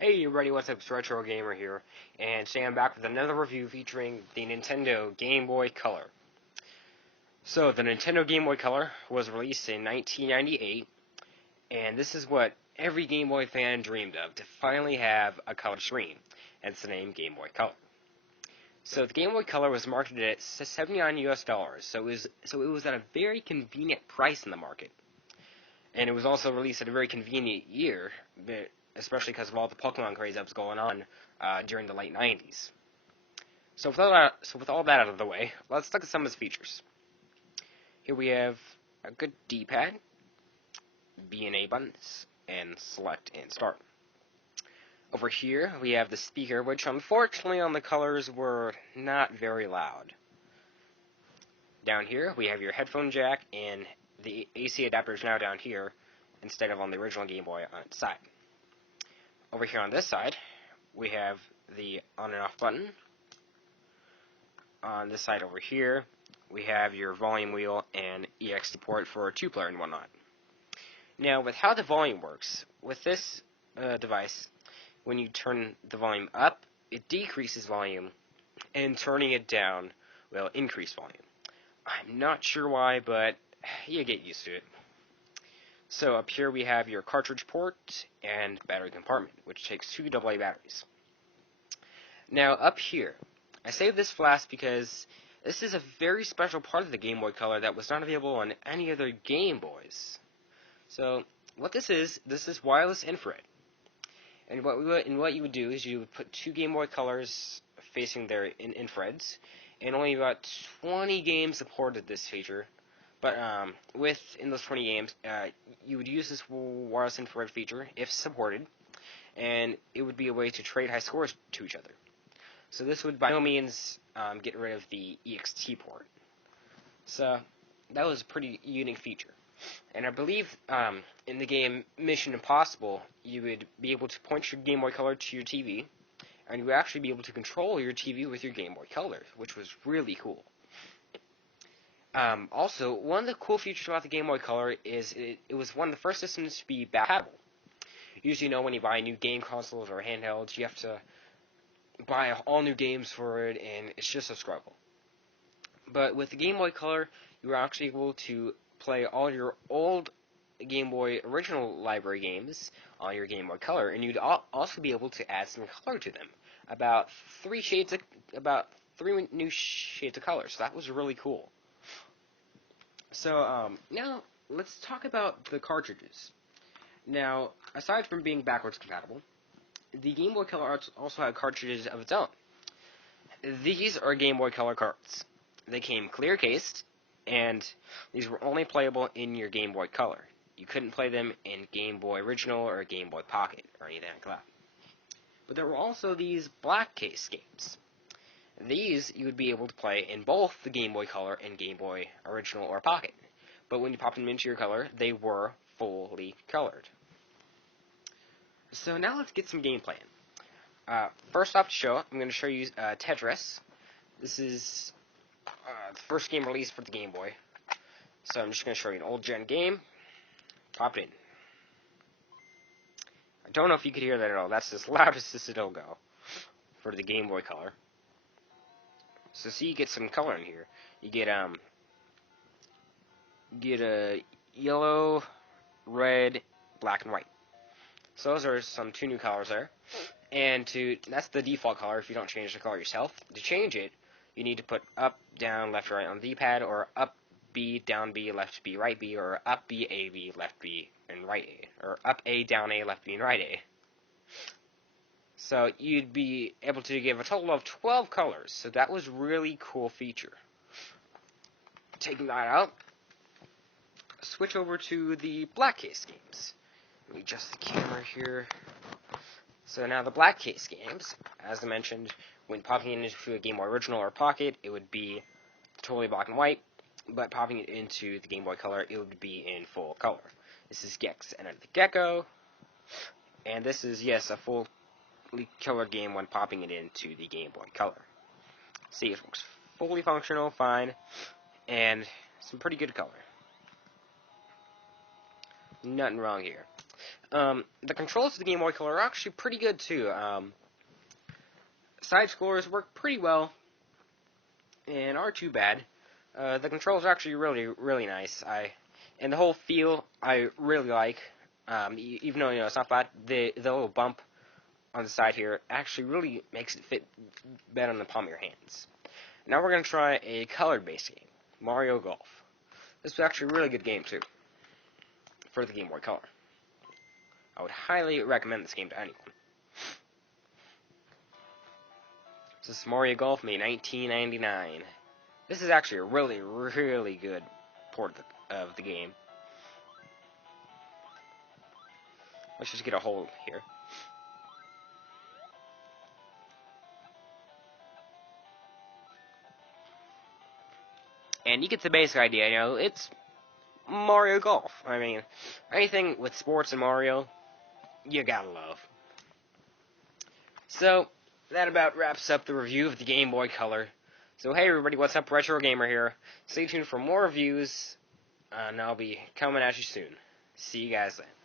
Hey everybody, what's up? It's RetroGamer here, and today I'm back with another review featuring the Nintendo Game Boy Color. So, the Nintendo Game Boy Color was released in 1998, and this is what every Game Boy fan dreamed of, to finally have a color screen, hence the name Game Boy Color. So, the Game Boy Color was marketed at $79 US, so it was at a very convenient price in the market. And it was also released at a very convenient year, especially because of all the Pokemon craze that was going on during the late 90s. So with all that out of the way, let's look at some of its features. Here we have a good D-pad, B and A buttons, and select and start. Over here, we have the speaker, which unfortunately on the colors were not very loud. Down here, we have your headphone jack, and the AC adapter is now down here, instead of on the original Game Boy on its side. Over here on this side, we have the on and off button. On this side over here, we have your volume wheel and EXT port for a 2-player and whatnot. Now, with how the volume works, with this device, when you turn the volume up, it decreases volume, and turning it down will increase volume. I'm not sure why, but you get used to it. So up here we have your cartridge port and battery compartment, which takes 2 AA batteries. Now up here, I saved this for last because this is a very special part of the Game Boy Color that was not available on any other Game Boys. So what this is wireless infrared. And what you would do is you would put 2 Game Boy Colors facing their infrareds, and only about 20 games supported this feature. But in those 20 games, you would use this wireless infrared feature if supported, and it would be a way to trade high scores to each other. So this would by no means get rid of the EXT port. So that was a pretty unique feature. And I believe in the game Mission Impossible, you would be able to point your Game Boy Color to your TV, and you would actually be able to control your TV with your Game Boy Color, which was really cool. Also, one of the cool features about the Game Boy Color is it was one of the first systems to be backable. Usually, when you buy new game consoles or handhelds, you have to buy all new games for it, and it's just a struggle. But with the Game Boy Color, you were actually able to play all your old Game Boy original library games on your Game Boy Color, and you'd also be able to add some color to them. About 3 new shades of color, so that was really cool. So, now, let's talk about the cartridges. Now, aside from being backwards compatible, the Game Boy Color also had cartridges of its own. These are Game Boy Color cards. They came clear cased, and these were only playable in your Game Boy Color. You couldn't play them in Game Boy Original or Game Boy Pocket or anything like that. But there were also these black case games. These you would be able to play in both the Game Boy Color and Game Boy Original or Pocket. But when you popped them into your color, they were fully colored. So now let's get some gameplay in. First off to show, I'm going to show you Tetris. This is the first game released for the Game Boy. So I'm just going to show you an old gen game. Pop it in. I don't know if you could hear that at all. That's as loud as it'll go for the Game Boy Color. So see, you get some color in here. You get a yellow, red, black, and white. So those are some 2 new colors there. And that's the default color if you don't change the color yourself. To change it, you need to put up, down, left, right on the D-pad, or up B, down B, left B, right B, or up B, A, B, left B, and right A, or up A, down A, left B, and right A. So you'd be able to give a total of 12 colors. So that was really cool feature. Taking that out, switch over to the black case games. Let me adjust the camera here. So now the black case games, as I mentioned, when popping it into a Game Boy Original or Pocket, it would be totally black and white. But popping it into the Game Boy Color, it would be in full color. This is Gex Enter the Gecko. And this is, yes, a fully colored game when popping it into the Game Boy Color. See, it looks fully functional, fine, and some pretty good color. Nothing wrong here. The controls of the Game Boy Color are actually pretty good too. Side scrollers work pretty well and aren't too bad. The controls are actually really nice. And the whole feel I really like. Even though it's not bad, the little bump on the side here actually really makes it fit better on the palm of your hands. Now we're gonna try a color-based game, Mario Golf. This is actually a really good game too for the Game Boy Color. I would highly recommend this game to anyone. This is Mario Golf, made 1999. This is actually a really good port of the game. Let's just get a hold here. And you get the basic idea, it's Mario Golf. I mean, anything with sports and Mario, you gotta love. So, that about wraps up the review of the Game Boy Color. So hey everybody, what's up? RetroGamer here. Stay tuned for more reviews, and I'll be coming at you soon. See you guys then.